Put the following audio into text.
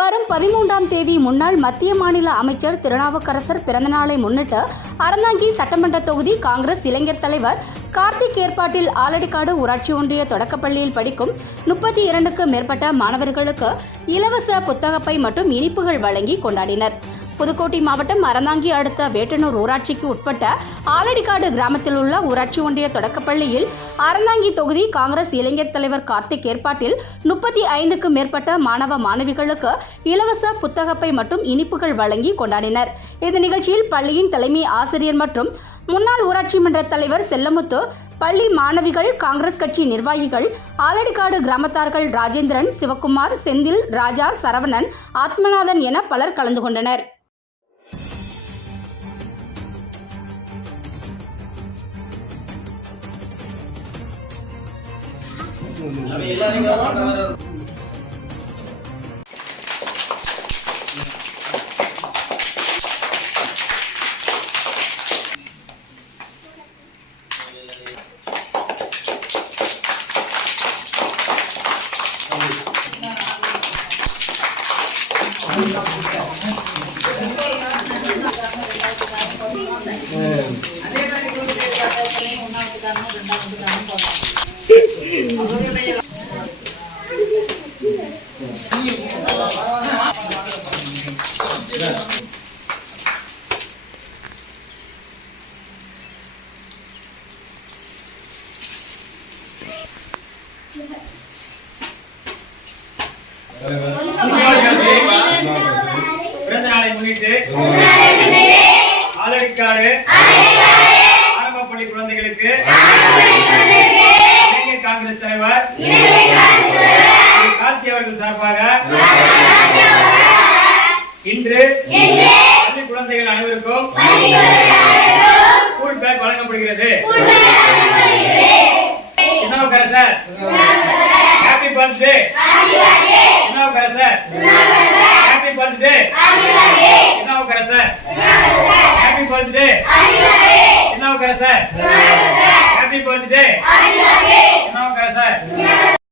வரும் 13ஆம் தேதி முன்னாள் மத்திய மாநில அமைச்சர் திருநாவுக்கரசர் பிறந்தநாளை முன்னிட்டு அறந்தாங்கி சட்டமன்ற தொகுதி காங்கிரஸ் இளைஞர் தலைவர் கார்த்திக் ஏற்பாட்டில் ஆலடிக்காடு ஊராட்சி ஒன்றிய தொடக்கப்பள்ளியில் படிக்கும் 32க்கும் மேற்பட்ட மாணவர்களுக்கு இலவச புத்தகப்பை மற்றும் இனிப்புகள் வழங்கி கொண்டாடினர். புதுக்கோட்டை மாவட்டம் அறந்தாங்கி அடுத்த வேட்டனூர் ஊராட்சிக்கு உட்பட்ட ஆலடிக்காடு கிராமத்தில் உள்ள ஊராட்சி ஒன்றிய தொடக்கப்பள்ளியில் அறந்தாங்கி தொகுதி காங்கிரஸ் இளைஞர் தலைவர் கார்த்திக் ஏற்பாட்டில் 35க்கும் மேற்பட்ட மாணவ மாணவிகளுக்கு இலவச புத்தகப்பை மற்றும் இனிப்புகள் வழங்கி கொண்டாடினர். இந்த நிகழ்ச்சியில் பள்ளியின் தலைமை ஆசிரியர் மற்றும் முன்னாள் ஊராட்சி மன்ற தலைவர் செல்லமுத்து, பள்ளி மாணவிகள், காங்கிரஸ் கட்சி நிர்வாகிகள், ஆலடிக்காடு கிராமத்தார்கள் ராஜேந்திரன், சிவக்குமார், செந்தில், ராஜா, சரவணன், ஆத்மநாதன் என பலர் கலந்து கொண்டனர். பிறந்த நாளை முன்னிட்டு ஆலடிக்காடு ஆரம்ப பள்ளி குழந்தைகளுக்கு இளைஞர் காங்கிரஸ் தலைவர் கார்த்தி அவர்கள் சார்பாக இன்று பள்ளி குழந்தைகள் அனைவருக்கும் ஸ்கூல் பேக் வழங்கப்படுகிறது. Thirunavukkarasar happy birthday. Thirunavukkarasar happy birthday. Thirunavukkarasar happy birthday. Thirunavukkarasar happy birthday. Thirunavukkarasar